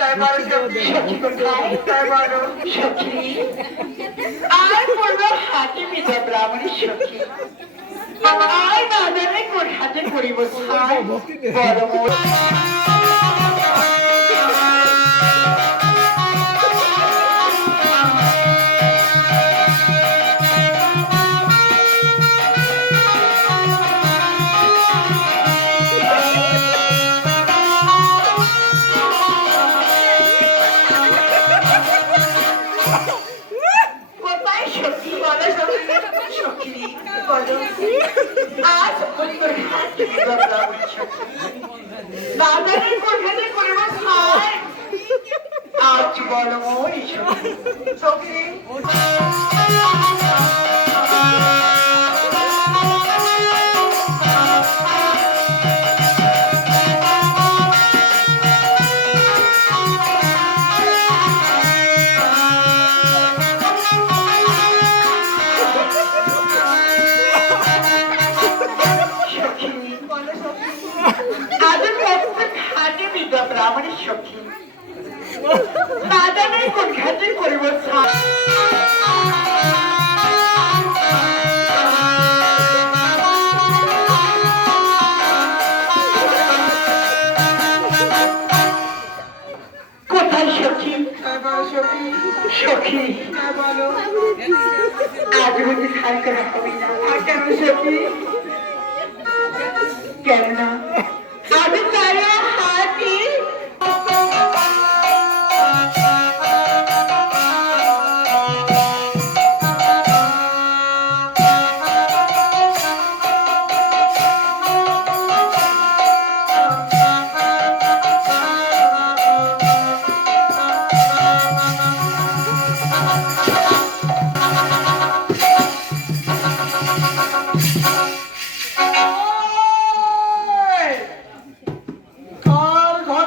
তার বড় সখী কোথায় তার বড় সখী আর পড়বে হাতে পিতা ব্রাহ্মণের সখী আর না জানে কোন হাতে করিব ছাই বড় দাদারে কোথায় করিব ছাই আজ বড় মরি সখী ব্রাহ্মণের সখী দাদা নেই কোন ঘাটে করিব কোথায় সখী সখী বলো আজ বুঝি ছাড় করা হবে না কেন সখী কেন না